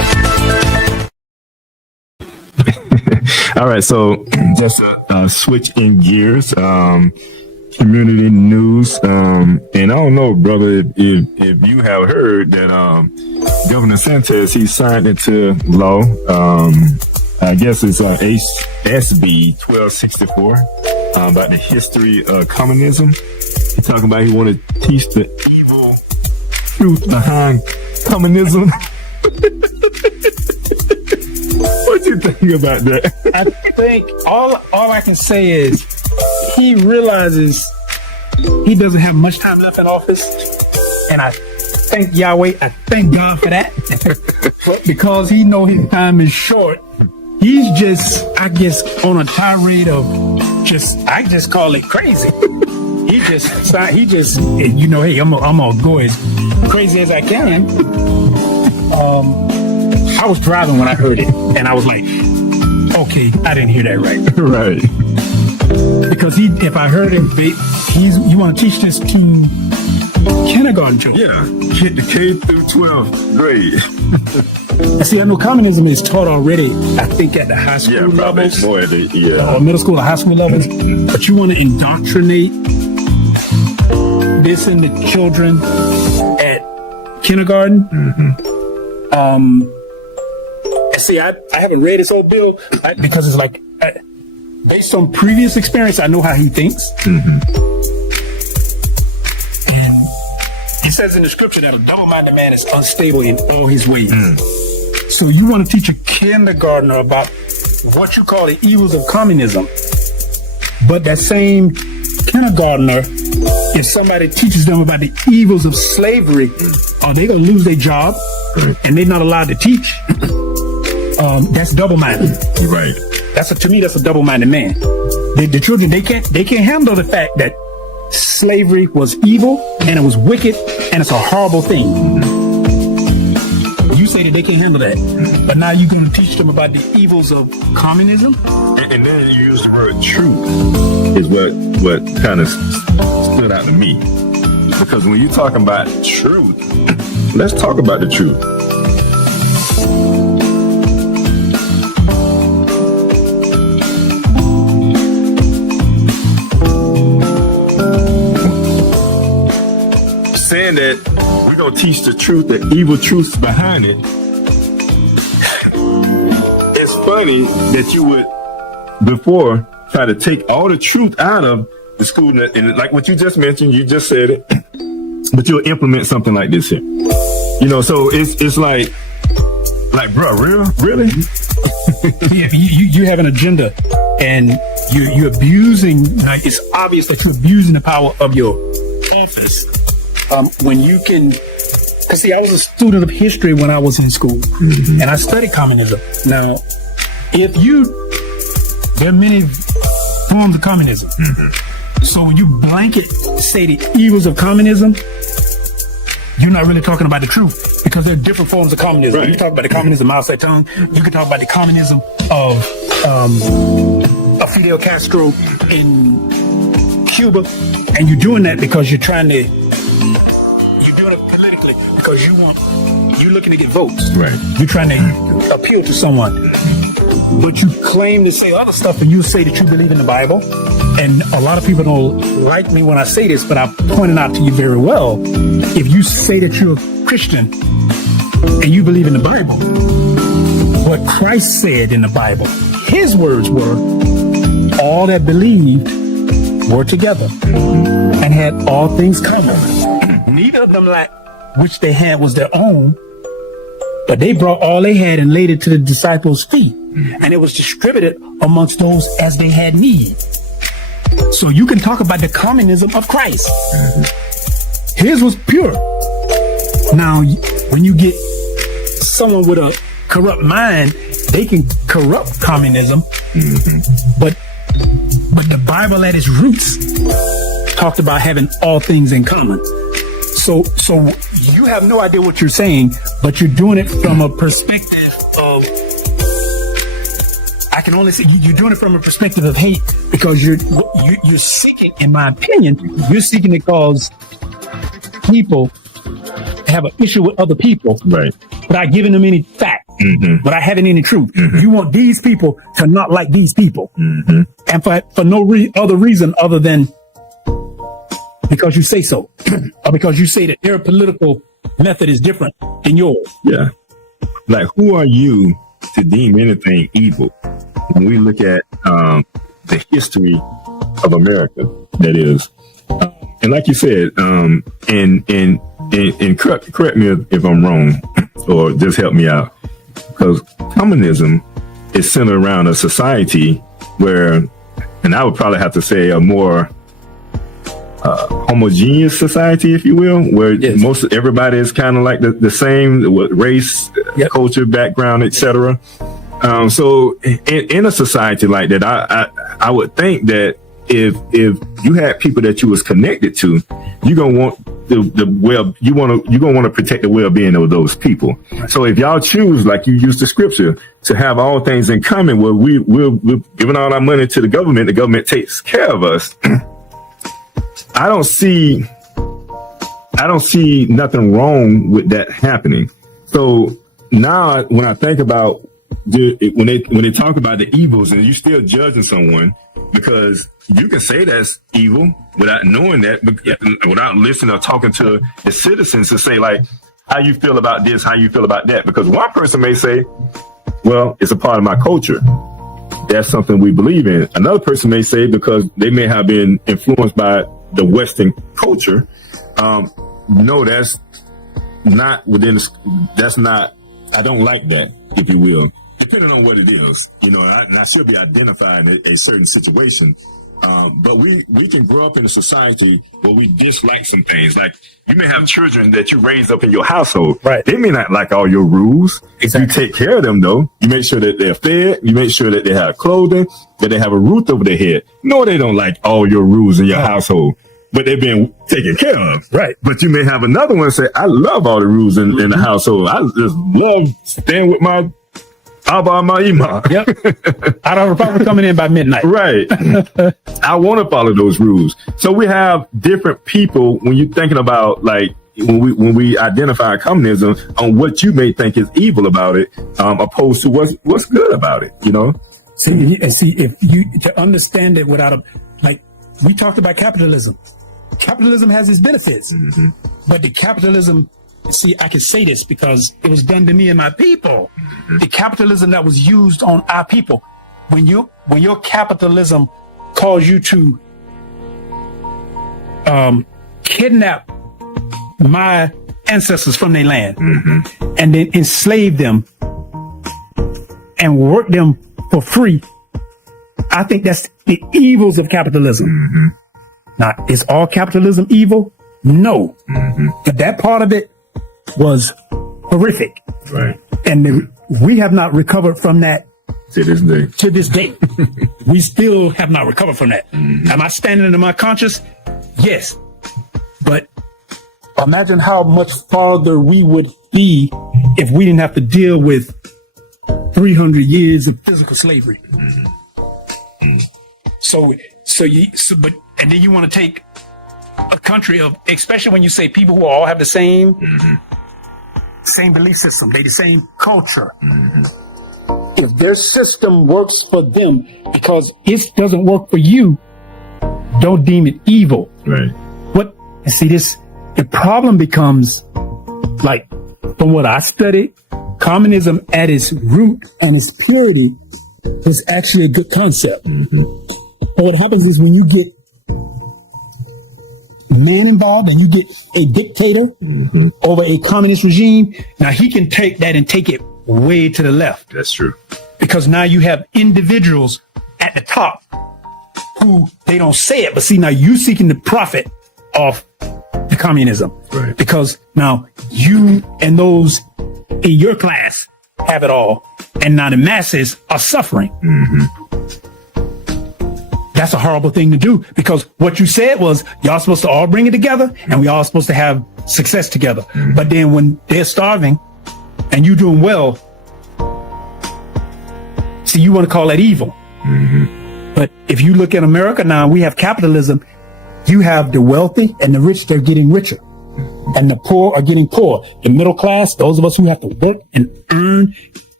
All right, so just a switch in gears. Community news. And I don't know, brother, if you have heard that Governor Santos, he signed into law. I guess it's SB 1264 about the history of communism. He's talking about he want to teach the evil truth behind communism. What do you think about that? I think all I can say is he realizes he doesn't have much time left in office, and I thank Yahweh, I thank God for that. But because he know his time is short, he's just, I guess, on a tirade of I just call it crazy. He just, you know, hey, I'm gonna go as crazy as I can. I was driving when I heard it, and I was like, okay, I didn't hear that right. Right. Because if I heard him, you want to teach this to kindergarten children. Yeah, the K through 12th grade. See, I know communism is taught already, I think, at the high school levels. More at the, Or middle school or high school levels. But you want to indoctrinate this in the children at kindergarten. See, I haven't read his whole bill because it's like, based on previous experience, I know how he thinks. And he says in the scripture that a double-minded man is unstable in all his ways. So you want to teach a kindergartner about what you call the evils of communism, but that same kindergartner, if somebody teaches them about the evils of slavery, are they going to lose their job and they're not allowed to teach? That's double-minded. Right. To me, that's a double-minded man. The children, they can't handle the fact that slavery was evil and it was wicked and it's a horrible thing. You say that they can't handle that, but now you're going to teach them about the evils of communism? And then you use the word truth is what kind of stood out to me. Because when you're talking about truth, let's talk about the truth. Saying that we're going to teach the truth, the evil truths behind it. It's funny that you would, before, try to take all the truth out of the school. And like what you just mentioned, you just said it, but you'll implement something like this here. You know, so it's like, bro, really? Yeah, you have an agenda and you're abusing, like, it's obvious that you're abusing the power of your office. When you can, because see, I was a student of history when I was in school, and I studied communism. Now, there are many forms of communism. So when you blanket say the evils of communism, you're not really talking about the truth, because there are different forms of communism. Right. You talk about the communism of Mao Zedong. You can talk about the communism of Fidel Castro in Cuba, and you're doing that because you're doing it politically because you're looking to get votes. Right. You're trying to appeal to someone, but you claim to say other stuff, and you say that you believe in the Bible. And a lot of people don't like me when I say this, but I pointed out to you very well. If you say that you're a Christian and you believe in the Bible, what Christ said in the Bible, his words were, all that believed were together and had all things common. Neither of them lacked which they had was their own, but they brought all they had and laid it to the disciples' feet, and it was distributed amongst those as they had need. So you can talk about the communism of Christ. His was pure. Now, when you get someone with a corrupt mind, they can corrupt communism, but the Bible at its roots talked about having all things in common. So you have no idea what you're saying, but you're doing it from a perspective of, I can only say you're doing it from a perspective of hate, because you're seeking, in my opinion, you're seeking to cause people to have an issue with other people, Right. without giving them any fact. without having any truth. You want these people to not like these people. And for no other reason other than because you say so, or because you say that their political method is different than yours. Yeah. Like, who are you to deem anything evil? When we look at the history of America, that is. And like you said, and correct me if I'm wrong, or just help me out, because communism is centered around a society where, and I would probably have to say a more homogeneous society, if you will, where most everybody is kind of like the same race, culture, background, etc. So in a society like that, I would think that if you had people that you was connected to, you're gonna want you're gonna want to protect the well-being of those people. Right. So if y'all choose, like you use the scripture, to have all things in common, where we're giving all our money to the government takes care of us. I don't see nothing wrong with that happening. So now when I think about when they talk about the evils, and you're still judging someone because you can say that's evil without knowing that, without listening or talking to the citizens to say, like, how you feel about this, how you feel about that. Because one person may say, well, it's a part of my culture. That's something we believe in. Another person may say, because they may have been influenced by the Western culture, no, that's not, I don't like that, if you will. Depending on what it is, and I should be identifying a certain situation. But we can grow up in a society where we dislike some things. Like, you may have children that you raised up in your household. Right. They may not like all your rules. Exactly. You take care of them, though. You make sure that they're fed. You make sure that they have clothing, that they have a roof over their head. No, they don't like all your rules in your household, but they've been taken care of. Right. But you may have another one say, I love all the rules in the household. I just love staying with my Abba, my Ima. Yep. I don't have a problem coming in by midnight. Right. I want to follow those rules. So we have different people when you're thinking about, like, when we identify communism, on what you may think is evil about it, opposed to what's good about it, See, if you to understand it without we talked about capitalism. Capitalism has its benefits, but the capitalism. See, I can say this because it was done to me and my people. The capitalism that was used on our people. When your capitalism calls you to kidnap my ancestors from their land and then enslave them and work them for free, I think that's the evils of capitalism. Now, is all capitalism evil? No. But that part of it was horrific. Right. And we have not recovered from that to this day. We still have not recovered from that. Am I standing in my conscience? Yes. But imagine how much farther we would be if we didn't have to deal with 300 years of physical slavery. And then you want to take a country of, especially when you say people who all have the same belief system, they the same culture. If their system works for them because it doesn't work for you, don't deem it evil. Right. The problem becomes, like, from what I studied, communism at its root and its purity is actually a good concept. But what happens is when you get man involved and you get a dictator over a communist regime, now he can take that and take it way to the left. That's true. Because now you have individuals at the top who they don't say it, but see, now you seeking the profit of the communism. Right. Because now you and those in your class have it all, and now the masses are suffering. That's a horrible thing to do, because what you said was y'all supposed to all bring it together and we all supposed to have success together. But then when they're starving and you doing well, see, you want to call that evil. But if you look at America now, we have capitalism. You have the wealthy and the rich, they're getting richer. And the poor are getting poor. The middle class, those of us who have to work and earn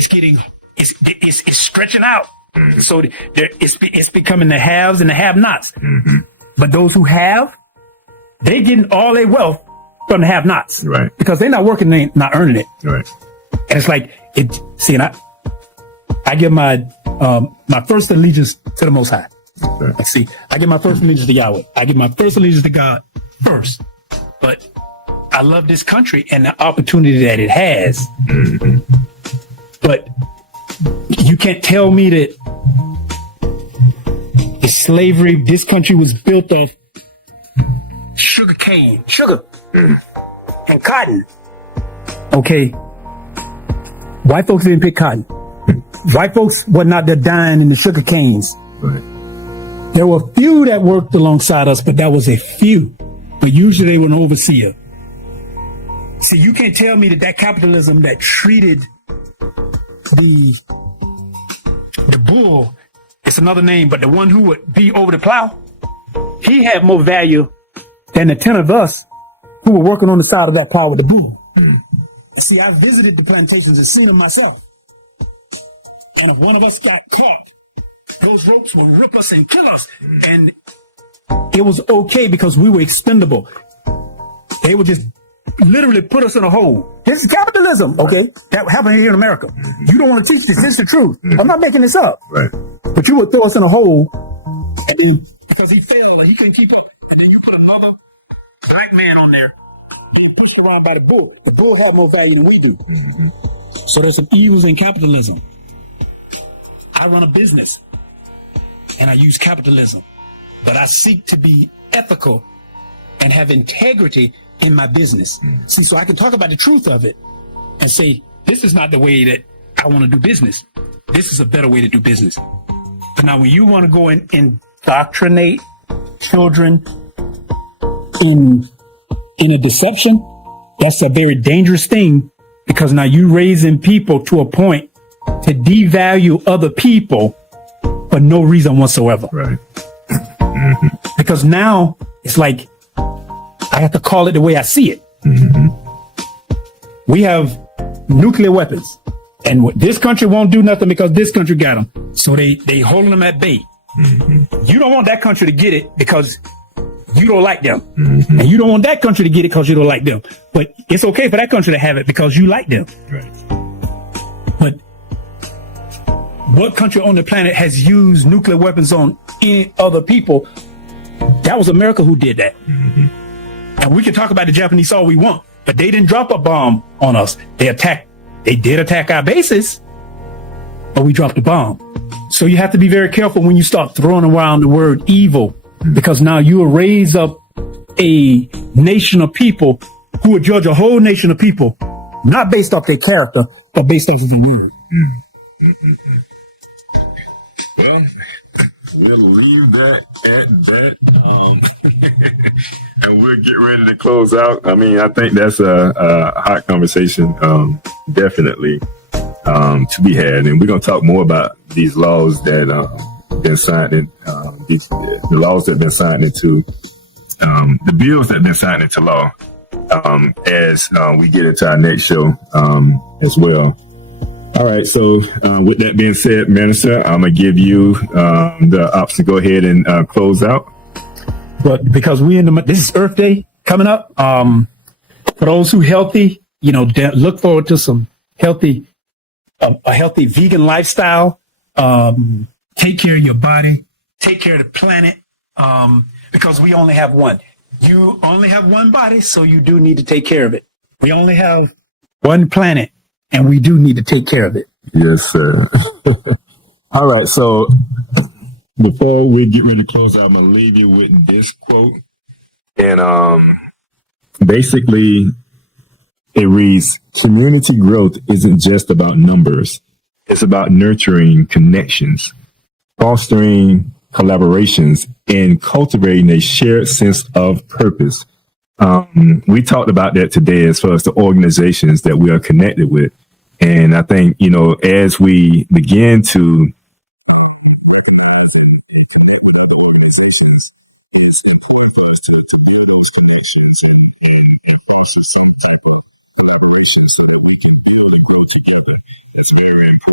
it's stretching out. So it's becoming the haves and the have-nots. But those who have, they getting all their wealth from the have-nots. Right. Because they're not working, they're not earning it. Right. And it's like, and I give my first allegiance to the Most High. Okay. See, I give my first allegiance to Yahweh. I give my first allegiance to God first. But I love this country and the opportunity that it has. But you can't tell me that the slavery, this country was built off sugar, and cotton. Okay. White folks didn't pick cotton. White folks were not there dying in the sugar canes. Right. There were few that worked alongside us, but that was a few. But usually they were an overseer. See, you can't tell me that capitalism that treated the bull, it's another name, but the one who would be over the plow, he had more value than the 10 of us who were working on the side of that plow with the bull. See, I visited the plantations and seen them myself. And if one of us got caught, those ropes would rip us and kill us. And it was okay because we were expendable. They would just literally put us in a hole. This is capitalism, okay? That happened here in America. You don't want to teach this. This is the truth. I'm not making this up. Right. But you would throw us in a hole, and then because he failed or he couldn't keep up, and then you put another black man on there, pushed around by the bull. The bull have more value than we do. So there's some evils in capitalism. I run a business, and I use capitalism, but I seek to be ethical and have integrity in my business. See, so I can talk about the truth of it and say, this is not the way that I want to do business. This is a better way to do business. But now when you want to go and indoctrinate children in a deception, that's a very dangerous thing, because now you're raising people to a point to devalue other people for no reason whatsoever. Right. Because now it's like, I have to call it the way I see it. We have nuclear weapons, and this country won't do nothing because this country got them. So they holding them at bay. You don't want that country to get it because you don't like them. And you don't want that country to get it because you don't like them. But it's okay for that country to have it because you like them. Right. But what country on the planet has used nuclear weapons on any other people? That was America who did that. And we can talk about the Japanese all we want, but they didn't drop a bomb on us. They did attack our bases, but we dropped a bomb. So you have to be very careful when you start throwing around the word evil, because now you will raise up a nation of people who will judge a whole nation of people, not based off their character, but based off of the word. Well, we'll leave that at that. And we'll get ready to close out. I mean, I think that's a hot conversation, definitely, to be had. And we're going to talk more about these laws that been signed in, the laws that have been signed into, the bills that have been signed into law, as we get into our next show as well. All right. So with that being said, Minister, I'm going to give you the option to go ahead and close out. But because this is Earth Day coming up, for those who healthy, look forward to some a healthy vegan lifestyle. Take care of your body, take care of the planet, because we only have one. You only have one body, so you do need to take care of it. We only have one planet, and we do need to take care of it. Yes, sir. All right. So before we get ready to close out, I'm going to leave you with this quote. And basically, it reads, community growth isn't just about numbers. It's about nurturing connections, fostering collaborations, and cultivating a shared sense of purpose. We talked about that today as far as the organizations that we are connected with. And I think, as we begin to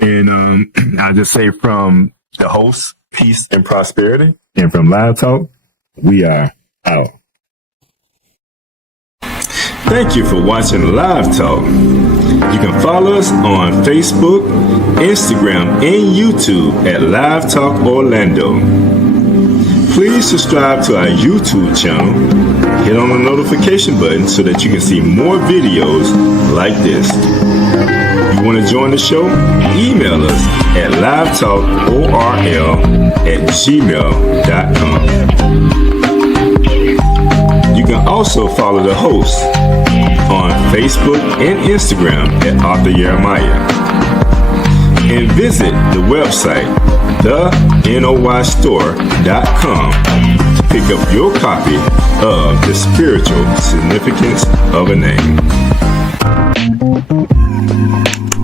And I just say from the host, Peace and Prosperity, and from Live Talk, we are out. Thank you for watching Live Talk. You can follow us on Facebook, Instagram, and YouTube at Live Talk Orlando. Please subscribe to our YouTube channel. Hit on the notification button so that you can see more videos like this. You want to join the show? Email us at livetalkorl@gmail.com. You can also follow the host on Facebook and Instagram at Arthur Jeremiah. And visit the website, thenoystore.com, to pick up your copy of The Spiritual Significance of a Name.